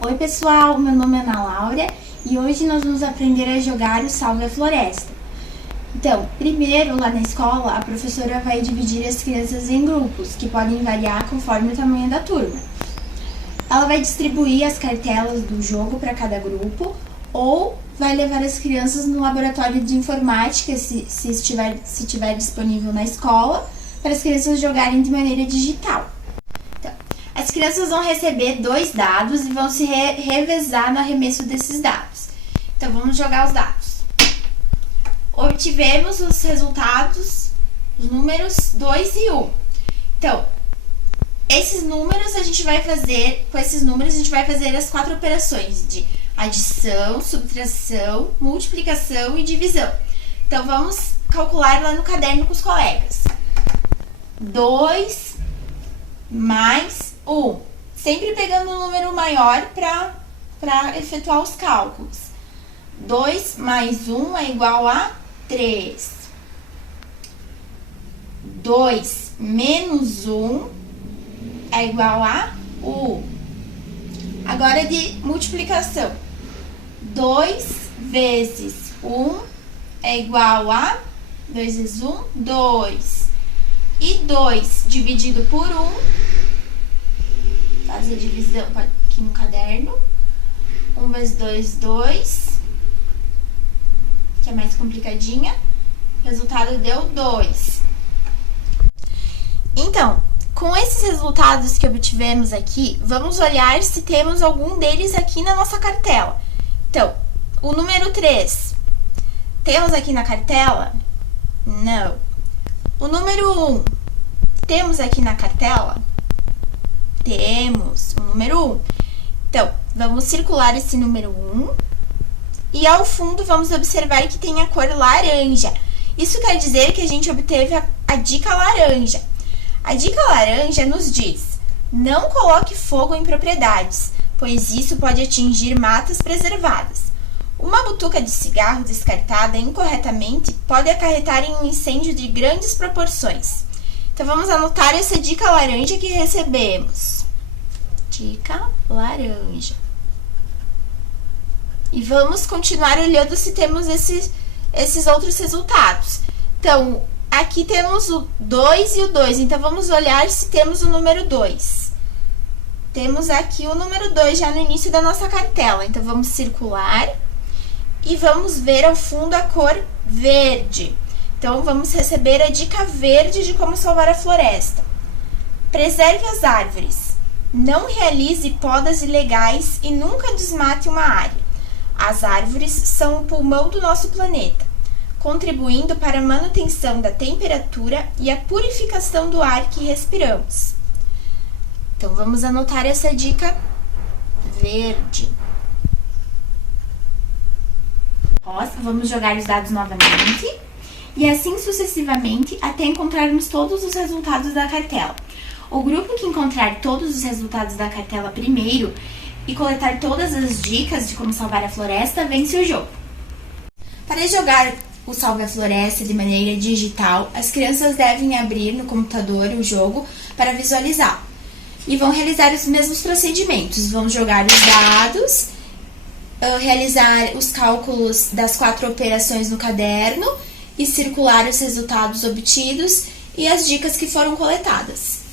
Oi pessoal, meu nome é Ana Laura e hoje nós vamos aprender a jogar o Salve a Floresta. Então, primeiro lá na escola a professora vai dividir as crianças em grupos, que podem variar conforme o tamanho da turma. Ela vai distribuir as cartelas do jogo para cada grupo ou vai levar as crianças no laboratório de informática, se estiver disponível na escola, para as crianças jogarem de maneira digital. As crianças vão receber 2 dados e vão se revezar no arremesso desses dados. Então, vamos jogar os dados. Obtivemos os resultados, os números 2 e 1. Então, esses números a gente vai fazer, com esses números a gente vai fazer as 4 operações de adição, subtração, multiplicação e divisão. Então, vamos calcular lá no caderno com os colegas. 2 mais 1, sempre pegando um número maior para efetuar os cálculos. 2 mais 1 é igual a 3. 2 menos 1 é igual a 1. Agora de multiplicação. 2 vezes 1 é igual a 2 vezes 1, 2. E 2 dividido por 1, faz a divisão aqui no caderno. 1 vezes 2, 2. Que é mais complicadinha. O resultado deu 2. Então, com esses resultados que obtivemos aqui, vamos olhar se temos algum deles aqui na nossa cartela. Então, o número 3, temos aqui na cartela? Não. O número 1, temos aqui na cartela? Temos o número 1. Então, vamos circular esse número 1 e ao fundo vamos observar que tem a cor laranja. Isso quer dizer que a gente obteve a dica laranja. A dica laranja nos diz: não coloque fogo em propriedades, pois isso pode atingir matas preservadas. Uma butuca de cigarro descartada incorretamente pode acarretar em um incêndio de grandes proporções. Então, vamos anotar essa dica laranja que recebemos. Dica laranja. E vamos continuar olhando se temos esses outros resultados. Então, aqui temos o 2 e o 2. Então, vamos olhar se temos o número 2. Temos aqui o número 2 já no início da nossa cartela. Então, vamos circular e vamos ver ao fundo a cor verde. Então, vamos receber a dica verde de como salvar a floresta. Preserve as árvores. Não realize podas ilegais e nunca desmate uma área. As árvores são o pulmão do nosso planeta, contribuindo para a manutenção da temperatura e a purificação do ar que respiramos. Então, vamos anotar essa dica verde. Vamos jogar os dados novamente e assim sucessivamente até encontrarmos todos os resultados da cartela. O grupo que encontrar todos os resultados da cartela primeiro e coletar todas as dicas de como salvar a floresta vence o jogo. Para jogar o Salve a Floresta de maneira digital, as crianças devem abrir no computador o jogo para visualizar e vão realizar os mesmos procedimentos. Vão jogar os dados, realizar os cálculos das 4 operações no caderno e circular os resultados obtidos e as dicas que foram coletadas.